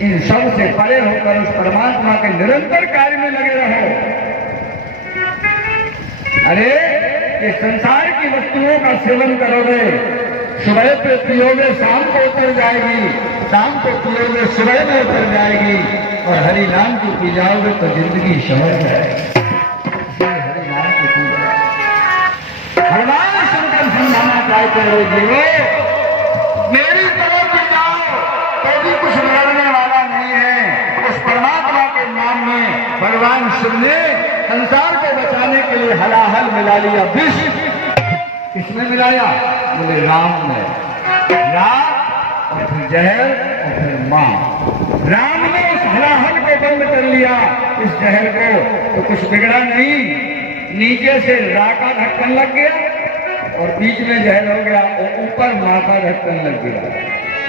इन सब से परे होकर उस परमात्मा के निरंतर कार्य में लगे रहो। अरे ये संसार की वस्तुओं का सेवन करोगे, सुबह पे पियोगे शाम को उतर जाएगी, शाम को पियोगे सुबह में उतर जाएगी, और हरि नाम की पी जाओगे तो जिंदगी समझ जाएगी। हरि नाम की पी जाओ। भगवान शंकर समझाना चाहते हो जीवो, मेरी तरफ भी जाओ तो भी कुछ बिगड़ने वाला नहीं है। उस परमात्मा के नाम में भगवान शिव ने संसार को बचाने के लिए हलाहल मिला लिया विष। किसमें मिलाया? बोले राम में। राम और फिर जहर और फिर मां। राम ने उस हलाहल को बंद कर लिया, इस जहर को, तो कुछ बिगड़ा नहीं। नीचे से रा का ढक्कन लग गया और बीच में जहर हो गया, और ऊपर मां का ढक्कन लग गया।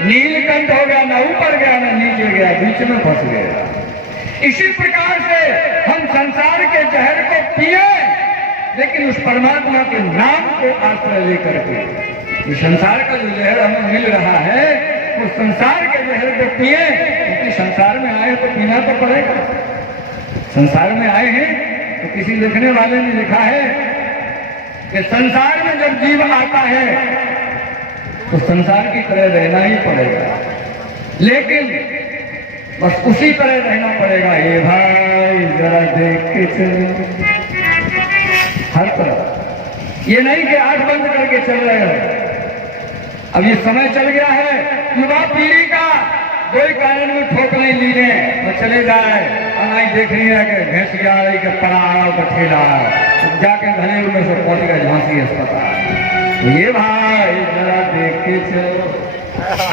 नीलकंठ हो गया, ना ऊपर गया ना नीचे गया, बीच में फंस गया। इसी प्रकार से हम संसार के जहर को पिए, लेकिन उस परमात्मा के नाम को आश्रय लेकर के। ये संसार का जो जहर हमें मिल रहा है, उस संसार के जहर को पिए, क्योंकि संसार में आए तो पीना तो पड़ेगा। संसार में आए हैं तो किसी लिखने वाले ने लिखा है कि संसार में जब जीव आता है तो संसार की तरह रहना ही पड़ेगा, लेकिन बस उसी तरह रहना पड़ेगा। ये भाई जरा देख के चलो, हर तरफ। ये नहीं कि आंख बंद करके चल रहे हो। अब ये समय चल गया है युवा पीढ़ी का, कोई कारण में ठोक नहीं लीने और चले जाए। अनाई देख रही है कि भैंस क्या रही कि पड़ा ठेला जाके घने में से पहुंच गए झांसी अस्पताल। ये भाई जरा देख के चलो,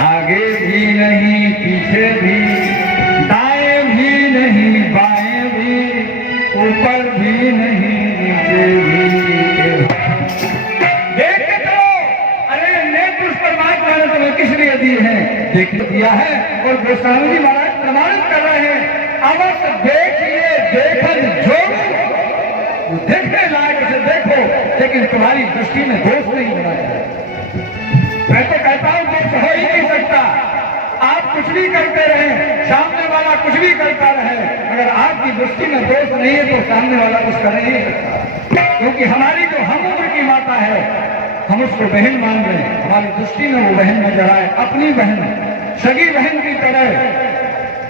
आगे भी नहीं पीछे भी, दाएं भी नहीं बाएं भी, ऊपर भी नहीं नीचे भी। देख के चलो। अरे नेत्र उस परमात्मा ने तुम्हें किस लिए दी है? देख दिया है, और गोस्वामी जी महाराज प्रमाणित कर रहे हैं, अवश्य देखिए देखन जो देखने लायक से देखो, लेकिन तुम्हारी दृष्टि में दोष नहीं होना चाहिए। मैं तो कहता हूं दोष हो ही नहीं सकता। आप कुछ भी करते रहे, सामने वाला कुछ भी करता रहे, अगर आपकी दृष्टि में दोष नहीं है तो सामने वाला कुछ कर नहीं सकता। क्योंकि हमारी जो हम उम्र की माता है, हम उसको बहन मान रहे हैं, हमारी दृष्टि में वो बहन नजर आए, अपनी बहन, सगी बहन की तरह।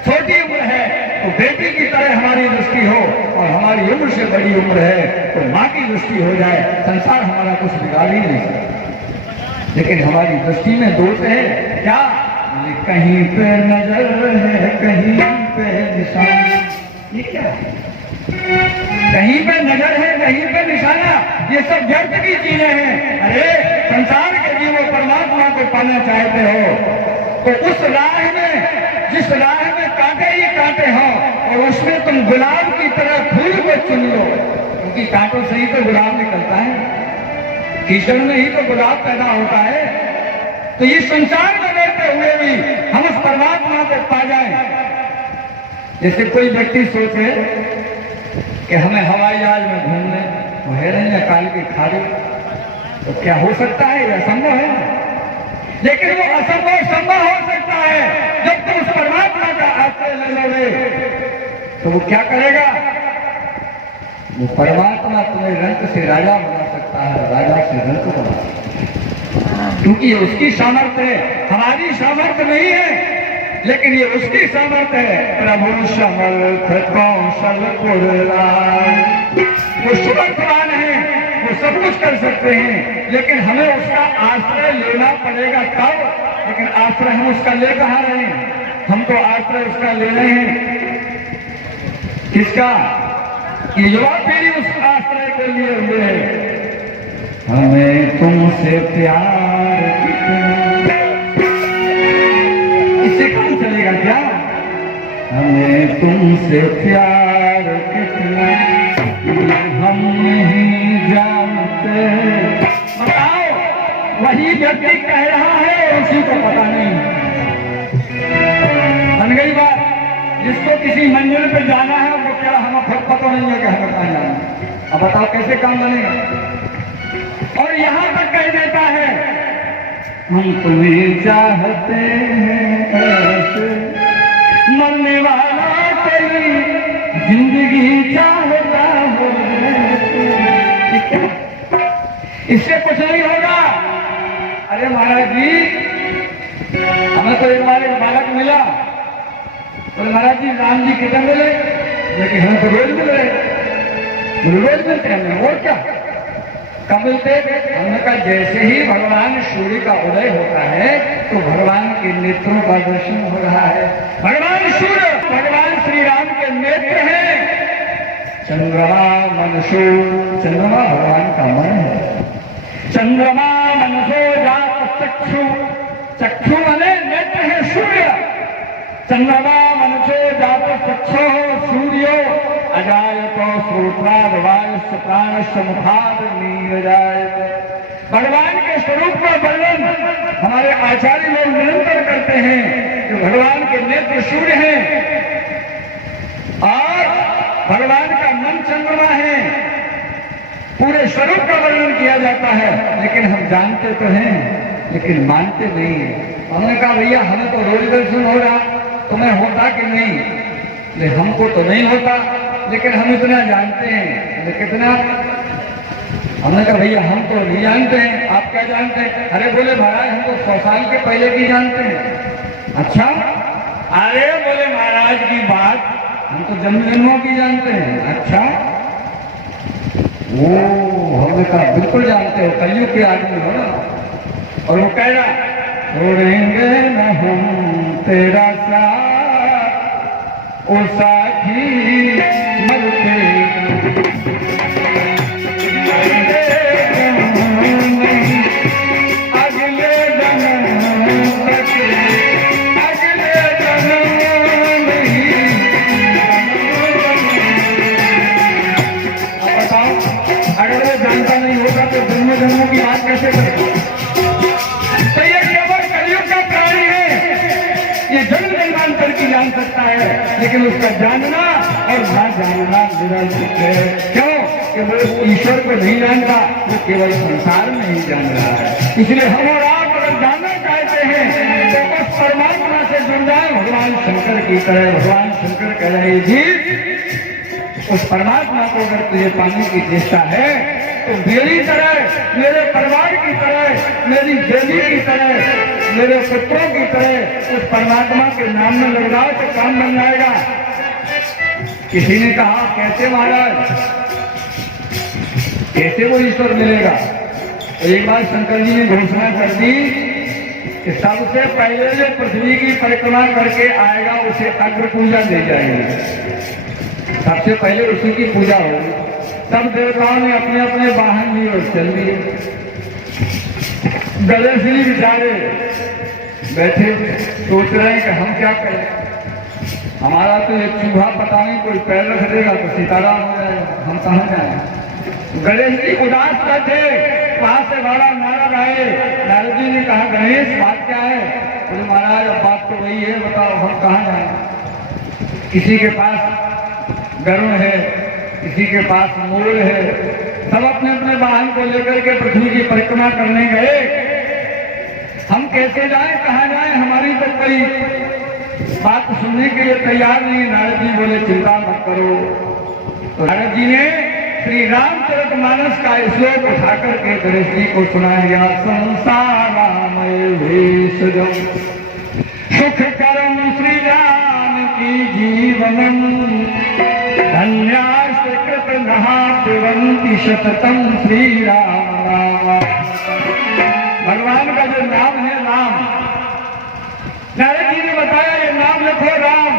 छोटी उम्र है तो बेटी की तरह हमारी दृष्टि हो, और हमारी उम्र से बड़ी उम्र है तो माँ की दृष्टि हो जाए। संसार हमारा कुछ बिगाड़ ही नहीं सकता, लेकिन हमारी दृष्टि में दोष है क्या? कहीं पे नजर है, कहीं पे निशाना। ये क्या है? कहीं पे नजर है, कहीं पे निशाना, ये सब व्यर्थ की चीजें हैं। अरे संसार के जीवो परमात्मा को पाना चाहते हो तो उस राह में, जिस राह में कांटे ही कांटे हो, और उसमें तुम गुलाब की तरह फूल को चुन लो, क्योंकि कांटों से ही तो गुलाब निकलता है, कीचड़ में ही तो गुलाब पैदा होता है। तो ये संसार में रहते हुए भी हम उस परमात्मा को पा जाए। जैसे कोई व्यक्ति सोचे कि हमें हवाई जहाज में घूमने, वो है नहीं काल की खाड़ी, तो क्या हो सकता है? यह असंभव है। लेकिन वो असंभव संभव हो सकता है जब तुम उस परमात्मा का आश्रय ले लोगे। तो वो क्या करेगा? वो परमात्मा तुम्हें रंग से राजा बना सकता है, राजा से रंग बना सकता है, क्योंकि ये उसकी सामर्थ्य है, हमारी सामर्थ्य नहीं है, लेकिन ये उसकी सामर्थ्य है। प्रभु समर्थ कौशल पुरलाय, वो समर्थवान है, वो सब कुछ कर सकते हैं, लेकिन हमें उसका आश्रय लेना पड़ेगा तब। लेकिन आश्रय हम उसका ले कहाँ रहे हैं? हम तो आश्रय उसका ले रहे हैं किसका? ये युवा पीढ़ी उस आश्रय के लिए हुए है। हमें तुमसे प्यार कितना, इससे काम चलेगा क्या? हमें तुमसे प्यार कितना हम नहीं जानते। बताओ, वही व्यक्ति कह रहा है, उसी को पता नहीं। बन गई बात। जिसको किसी मंजिल पे जाना है वो क्या हमें खुद पता नहीं है कि हमें कहाँ जाना है। अब बताओ कैसे काम बनेगा? और यहाँ तक कह देता है हम तुम्हें चाहते हैं ऐसे, मरने वाला कोई जिंदगी चाहता हो, इससे कुछ नहीं होगा। अरे महाराज जी, हमें तो एक बार एक बालक मिला, बोले महाराज जी राम जी कितने मिले, लेकिन हमें तो रोज मिल रहे, रोज मिलते हैं। और क्या कब मिलते? हमने कहा जैसे ही भगवान सूर्य का उदय होता है तो भगवान के नेत्रों का दर्शन हो रहा है। भगवान सूर्य भगवान श्री राम के नेत्र हैं। चंद्रमा मनसो, चंद्रमा भगवान का मन है। चंद्रमा मनसो जात चक्षु, चक्षु माने नेत्र है सूर्य। चंद्रमा मनसो जात चक्षु सूर्यो अजायतो श्रोत्राद वायुश्च प्राणश्च मुखाद नीरजायते। भगवान के स्वरूप का वर्णन हमारे आचार्य लोग निरंतर करते हैं कि भगवान के नेत्र सूर्य हैं और भगवान का मन चंद्रमा है। पूरे स्वरूप का वर्णन किया जाता है, लेकिन हम जानते तो हैं लेकिन मानते नहीं है। हमने कहा भैया हमें तो रोज दर्शन हो रहा, तुम्हें होता कि नहीं? हमको तो नहीं होता, लेकिन हम इतना जानते हैं। कितना? हमने कहा भैया हम तो नहीं जानते हैं, आप क्या जानते हैं? अरे बोले महाराज हम तो 100 साल के पहले की जानते हैं। अच्छा? अरे बोले महाराज की बात हम तो जन्म जन्मों की जानते हैं। अच्छा? वो हमने कहा बिल्कुल जानते हो, कलयुग के आदमी हो ना। और वो कह रहा छोड़ेंगे न हम तेरा साथ ओ साथी मरते अगले जन्म तक, अगले जन्म नहीं। अब बताओ अगर वो जानता नहीं होगा तो जन्म जन्मों की बात कैसे करेगा? तो ये केवल कलयुग का प्राणी है, ये जन्म जन्मांतर की जान सकता है, लेकिन उसका जानना और ना जानना निरंतर है। क्यों? कि वो ईश्वर को नहीं जानता, वो केवल संसार में ही जान रहा है। इसलिए हम और आप अगर जानना चाहते हैं तो उस परमात्मा से जुड़ जाए भगवान शंकर की तरह। भगवान शंकर कह रहे जी उस परमात्मा को अगर तुझे पाने की चेष्टा है तो मेरी तरह, मेरे परिवार की तरह, मेरी देवी की तरह, मेरे पुत्रों की तरह उस परमात्मा के नाम में लग जाओ तो काम बन जाएगा। किसी ने कहा कैसे महाराज, कैसे वो ईश्वर मिलेगा? तो एक बार शंकर जी ने घोषणा कर दी कि सबसे पहले जो पृथ्वी की परिक्रमा करके आएगा उसे अग्र पूजा दी जाएगी। सबसे पहले उसी की पूजा होगी। सब देवताओं ने अपने अपने वाहन लिए और चल दिए। गणेश जी बेचारे बैठे सोच रहे हैं कि हम क्या करें, हमारा तो एक चूहा पता नहीं कोई पैर रख देगा तो सीताराम हो जाएगा, हम कहाँ जाए। गणेश जी उदास बैठे, वहां से बड़ा नारद आए। नारद जी ने कहा गणेश बात क्या है? बोले महाराज अब बात तो वही है, बताओ हम कहाँ जाए। किसी के पास गरुड़ है, किसी के पास मोर है, सब अपने अपने वाहन को लेकर के पृथ्वी की परिक्रमा करने गए। हम कैसे जाएं, कहाँ जाएं? हमारी तो कोई बात सुनने के लिए तैयार नहीं। नारद जी बोले चिंता मत करो। तो नारद जी ने श्री रामचरितमानस का श्लोक उठाकर के गणेश जी को सुनाया। संसारामय भेषजं सुख करम श्री राम की जीवनम धन्यास्य कृत नहा पिबन्ति शततम श्री राम। भगवान का जो नाम है राम, नारद जी ने बताया ये नाम लिखो राम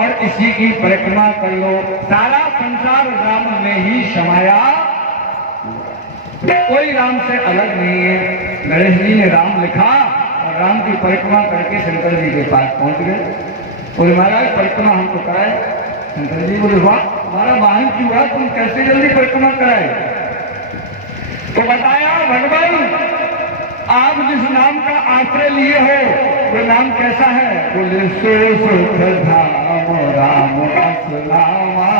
और इसी की परिक्रमा कर लो। सारा संसार राम में ही समाया, कोई राम से अलग नहीं है। गणेश जी ने राम लिखा और राम की परिक्रमा करके शंकर जी के पास पहुंच गए। बोले महाराज परिक्रमा हमको कराए। शंकर जी बोले वाह हमारा वाहन क्यों हुआ, तुम कैसे जल्दी परिक्रमा कराए? तो बताया भगवान आप जिस नाम का आश्रय लिए हो वो नाम कैसा है? बोले सो सुख धाम राम असनामा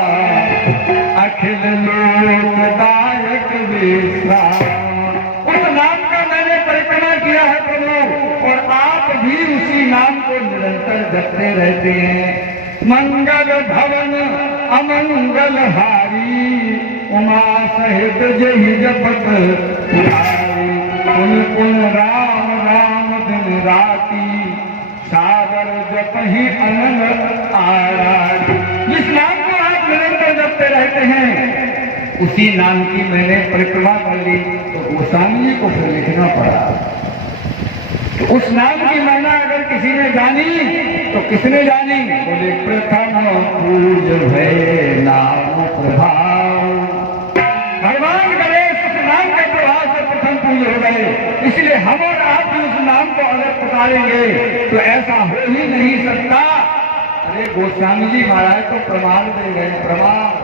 अखिल लोकदायक विश्राम। उस नाम का मैंने परिक्रमा किया है प्रभु, और आप भी उसी नाम को निरंतर जपते रहते हैं। मंगल भवन अमंगल हारी, उमा सहित जहि जपत पुरारी। पुन पुन राम राम दिन राती, सागर जपहि अनंग आरारी। जिस नाम को आप निरंतर जपते रहते हैं, उसी नाम की मैंने परिक्रमा कर ली। तो गोस्वामी जी को फिर लिखना पड़ा। तो उस नाम की महिमा अगर किसी ने जानी तो किसने जानी? बोले प्रथम पूज भय नाम प्रभाव। भगवान गणेश उस नाम के प्रभाव से प्रथम पूज हो गए। इसलिए हम और आप भी उस नाम को अगर पुकारेंगे तो ऐसा हो ही नहीं सकता। अरे गोस्वामी जी महाराज तो प्रमाण दे गए, प्रमाण